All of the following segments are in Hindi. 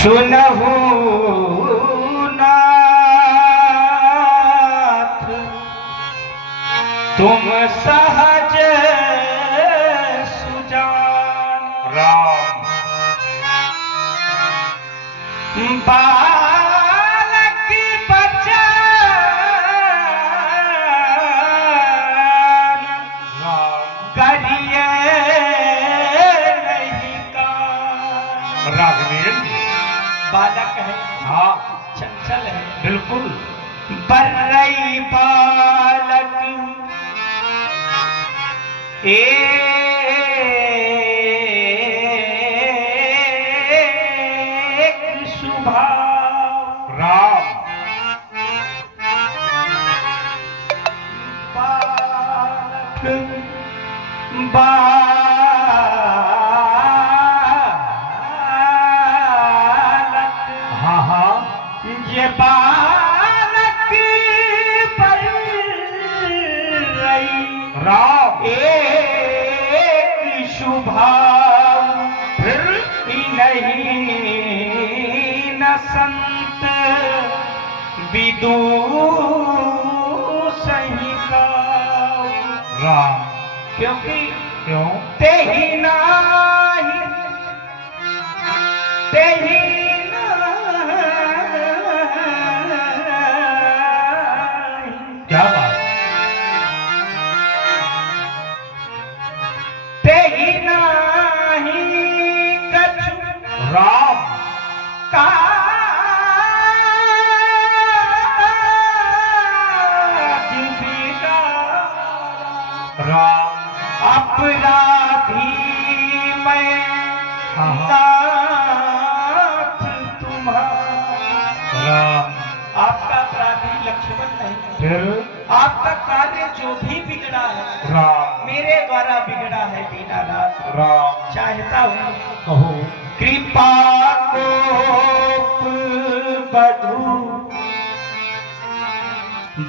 सुनहु नाथ तुम सहज सुजान। राम बालक बचन करिए नहीं का। राघवेंद्र बालक है, हाँ चंचल है, बिल्कुल। बर्रई बालक एक स्वभाव। राम बालक बालक हाँ हाँ ये बालक पर रही राम एक स्वभाव फिर ही नहीं न संत विदु संहिता। राम क्योंकि क्यों? ते ही नाही ते ही नाही। क्या बात? ते ही नाही कछु राम काज बिगाड़ा। राम अपराधी मैं हाँ, नाथ तुम्हारा। राम आपका अपराधी लक्ष्मण नहीं, फिर आपका कार्य जो भी बिगड़ा है राम मेरे द्वारा बिगड़ा है दीनानाथ। राम चाहता हूँ कहो। कृपा कोप बधु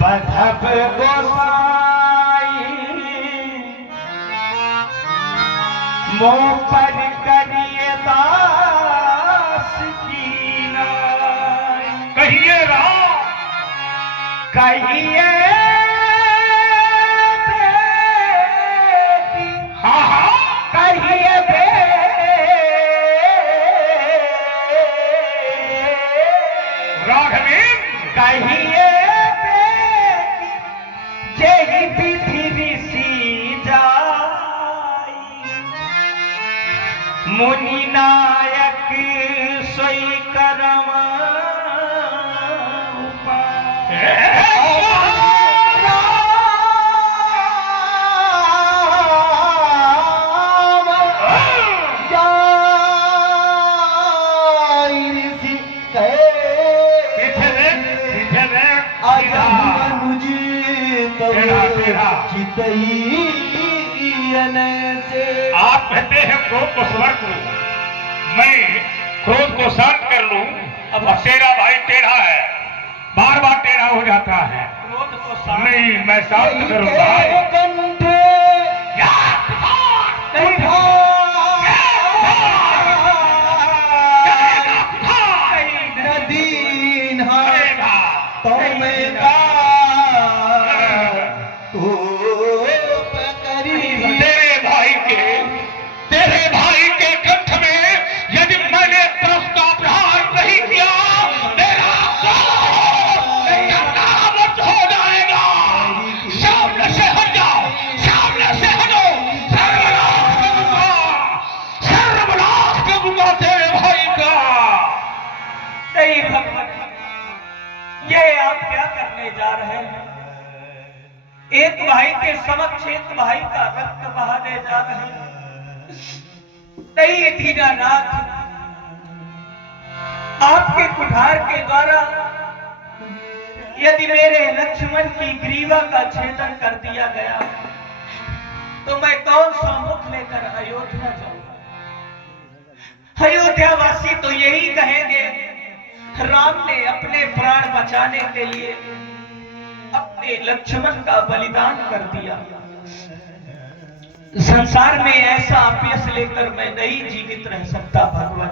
बधब गोसाई मोह पर करिए दास की नाई। कहिए राम कहिए बेटी, हाँ हाँ कहिए राघवेंद्र कहिए बेटी जेहि पृथ्वी सी जाई। मुनि नायक सोई करम आप कहते हैं क्रोध को स्वर करो, मैं क्रोध को शांत कर लूं। अब तेरा भाई टेढ़ा है, बार बार टेढ़ा हो जाता है। क्रोध को शांत नहीं, मैं शांत करूंगा। तेरे भाई के कंठ में यदि मैंने तरफ का प्रहार नहीं किया, तेरा नामर्थ हो जाएगा। सामने से हट जाओ, सामने से हटो। सर्वनाश करूंगा तेरे भाई का। नहीं भगवान, ये आप क्या करने जा रहे हैं? एक भाई के समक्ष एक भाई का रक्त बहाने जा रहे हैं। नहीं दीनानाथ, आपके कुठार के द्वारा यदि मेरे लक्ष्मण की ग्रीवा का छेदन कर दिया गया तो मैं कौन सा मुख लेकर अयोध्या जाऊंगा? अयोध्यावासी तो यही कहेंगे राम ने अपने प्राण बचाने के लिए अपने लक्ष्मण का बलिदान कर दिया। संसार में ऐसा अपयश लेकर मैं नहीं जीवित रह सकता भगवान।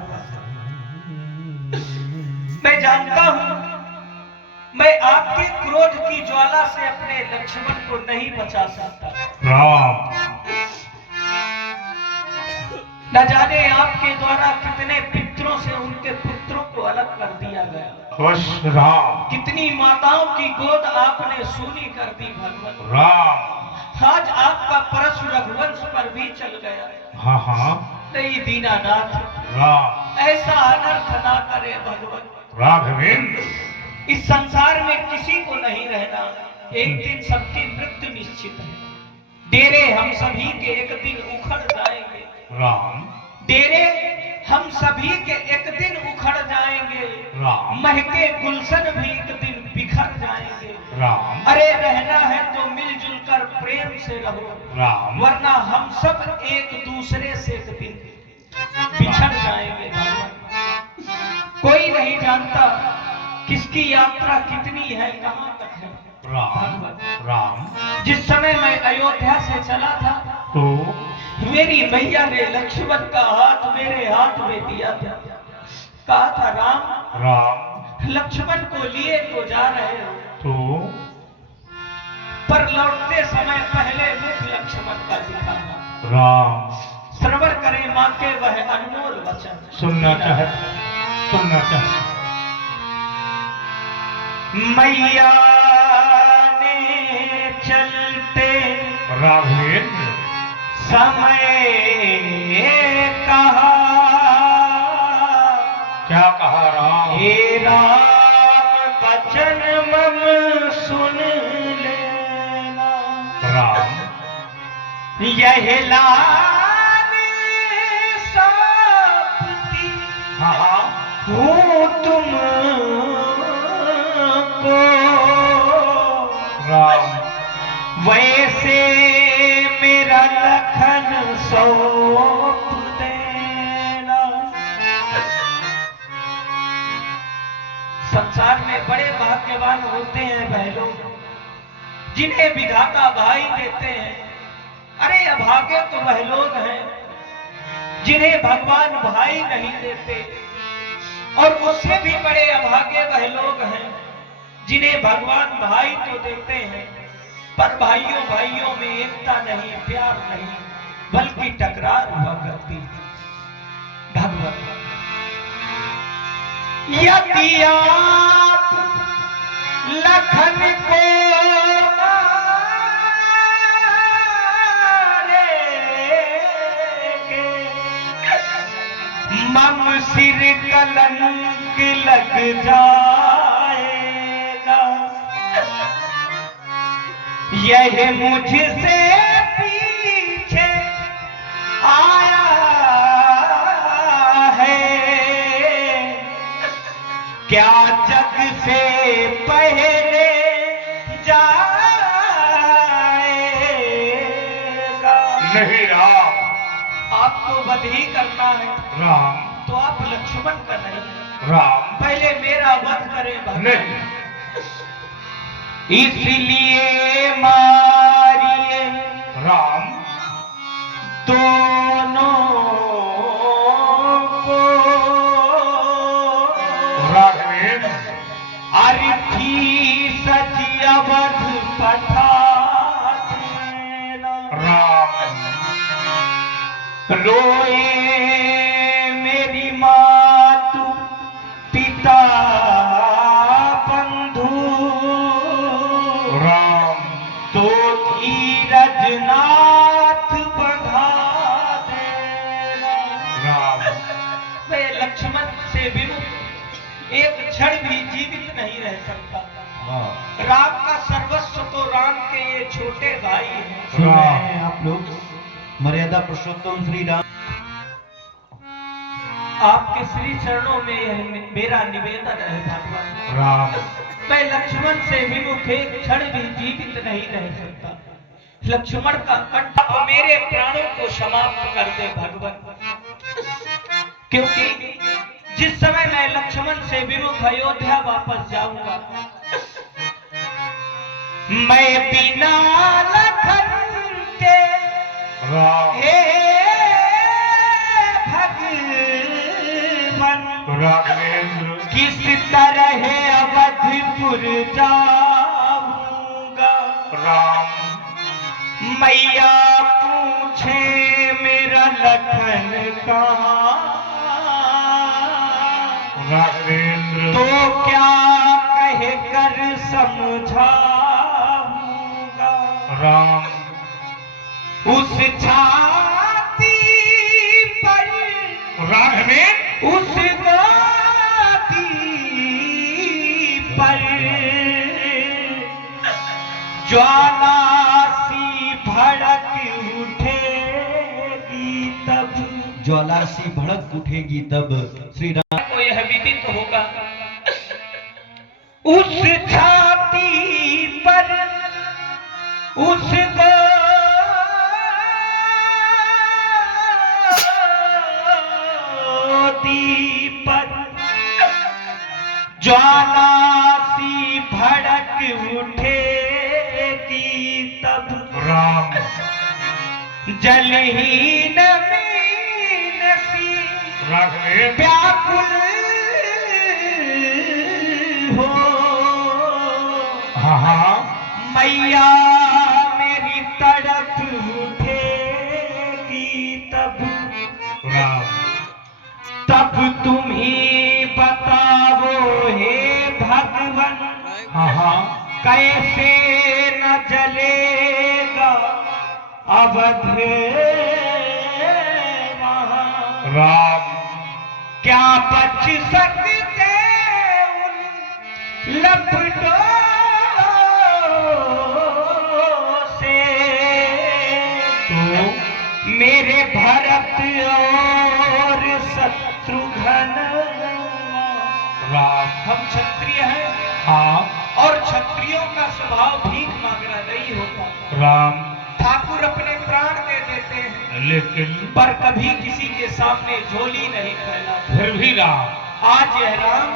जानता हूं मैं आपके क्रोध की ज्वाला से अपने लक्ष्मण को नहीं बचा सकता। राम न जाने आपके द्वारा कितने पितरों से उनके पुत्रों को अलग कर दिया गया। खुश राम कितनी माताओं की गोद आपने सूनी कर दी भगवान। राम आज आपका परशु रघुवंश पर भी चल गया। हाँ हाँ नहीं दीनानाथ, राम ऐसा अनर्थ ना करे भगवान। राघवेंद्र इस संसार में किसी को नहीं रहना, एक दिन सबकी मृत्यु निश्चित है। डेरे हम सभी के एक दिन उखड़ जाएंगे। राम डेरे हम सभी के एक दिन उखड़ जाएंगे। राम महके गुलशन भी एक दिन बिखर जाएंगे। राम अरे रहना है तो मिलजुल कर प्रेम से रहो, राम वरना हम सब एक दूसरे से एक दिन बिछड़ जाएंगे। कोई नहीं जानता किसकी यात्रा कितनी है, कहां तक है। राम राम जिस समय मैं अयोध्या से चला था तो मेरी मैया ने लक्ष्मण का हाथ मेरे हाथ में दिया था। कहा था राम राम लक्ष्मण को लिए तो जा रहे हो, तो पर लौटते समय पहले मुख लक्ष्मण का दिखाना। राम श्रवण करें मां के वह अनमोल वचन। सुनना चाहे सुनना चाहे। मैया ने चलते राघवेंद्र समय कहा, क्या कहा राम? हे राम बचन मम सुन लेना। राम यह लाने सौंपती हाँ हाँ हूँ तुम को, राम वैसे मेरा लखन सौंप देना। संसार में बड़े भाग्यवान होते हैं वह लोग जिन्हें विधाता भाई देते हैं। अरे अभागे तो वह लोग हैं जिन्हें भगवान भाई नहीं देते, और उससे भी बड़े अभागे वह लोग हैं जिन्हें भगवान भाई तो देते हैं, पर भाइयों भाइयों में एकता नहीं, प्यार नहीं, बल्कि टकरार हुआ करती है। भगवान यदि आप लखन को मम सिर कलंक लग जाएगा। यह मुझसे पीछे आया है, क्या जग से पहले जाएगा। नहीं राम आपको वध ही करना है राम तो आप लक्ष्मण का नहीं, राम पहले मेरा वध करें भगवान। नहीं इसलिए मारिए राम दोनों को, राघवेंद्र अर्थी सजी अवध पठा देना। राम रोए मेरी मातु पिता बंधु, राम तो धीरज नाथ बढ़ा देना। राम मैं लक्ष्मण से विमुख एक क्षण भी जीवित नहीं रह सकता। राम का सर्वस्व तो राम के ये छोटे भाई हैं। सुन रहे हैं आप लोग, मर्यादा पुरुषोत्तम श्री राम। आपके श्री चरणों में यह मेरा निवेदन है भगवान। राम मैं लक्ष्मण से विमुख एक क्षण भी जीवित नहीं रह सकता। लक्ष्मण का कंठ मेरे प्राणों को समाप्त कर दे भगवान, क्योंकि जिस समय मैं लक्ष्मण से विमुख अयोध्या वापस जाऊंगा, मैं बिना लखन के राम हे भगवान राघवेंद्र किस तरह अवधपुर जाऊंगा। राम मैया पूछे मेरा लखन कहाँ, राघवेंद्र तो क्या कह कर समझाऊंगा। राम उस छाती पर राघवेंद्र उस गाती पर ज्वाला सी भड़क उठेगी तब, ज्वाला सी भड़क उठेगी तब श्री राम को यह विदित होगा। उस छाती पर उस पर ज्वाला सी भड़क उठेगी तब, राम जलहीन मीन सी राघवेंद्र व्याकुल हो। हाँ हाँ मैया मेरी तड़प उठेगी तब, राम तब तुम ही बताओ हे भगवन, हाँ हाँ कैसे न जलेगा अवध वहाँ। राम क्या बच सकते उन लपटों से, तो मेरे भरत और शत्रुघ्न। राम हम क्षत्रिय हैं हाँ और क्षत्रियों का स्वभाव भीख मांगना नहीं होता। राम ठाकुर अपने प्राण दे देते हैं लेकिन पर कभी किसी के सामने झोली नहीं फैलाते। फिर भी राम आज यह राम,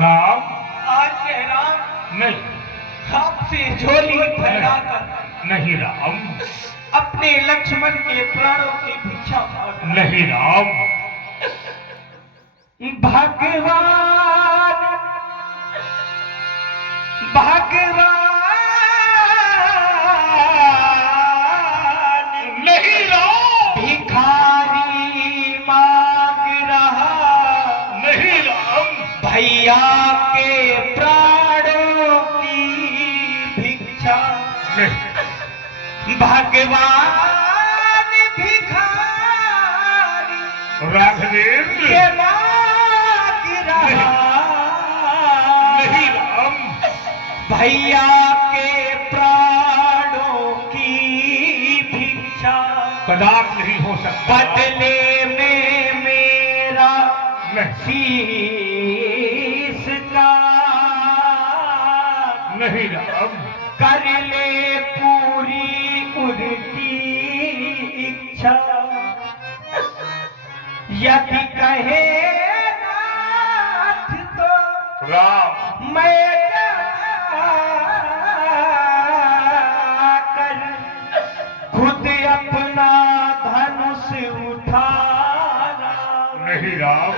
राम आज यह राम नहीं आपसे झोली फैलाकर नहीं राम अपने लक्ष्मण के प्राणों की भिक्षा मांग। नहीं राम भगवान भगवान नहीं राम भिखारी मांग रहा, नहीं राम भैया के प्राणों की भिक्षा। नहीं भगवान भिखारी राघवेंद्र ये मांग रहा, नहीं राम भैया के प्राणों की भिक्षा। कदाप नहीं हो सकता। बदले में मेरा नहीं शीश का नहीं राम कर ले पूरी उनकी इच्छा। यदि कहे नाथ तो राम मैं कर खुद अपना धनुष उठाना, नहीं राम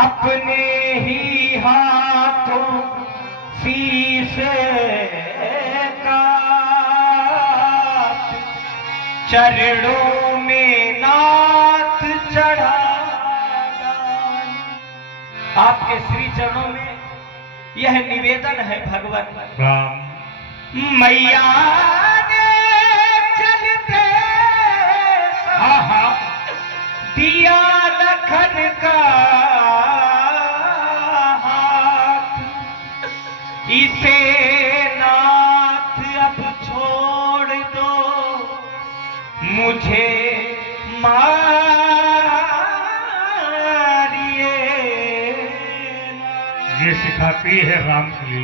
अपने ही हाथों शीश काट चरणों में नाथ चढ़ाना। आपके श्री चरणों में यह निवेदन है भगवान। राम मैया ने चलते हाँ हाँ दिया लखन का हाथ, इसे नाथ अब छोड़ दो मुझे मारिए ना। ये सिखाती है राम की लीला।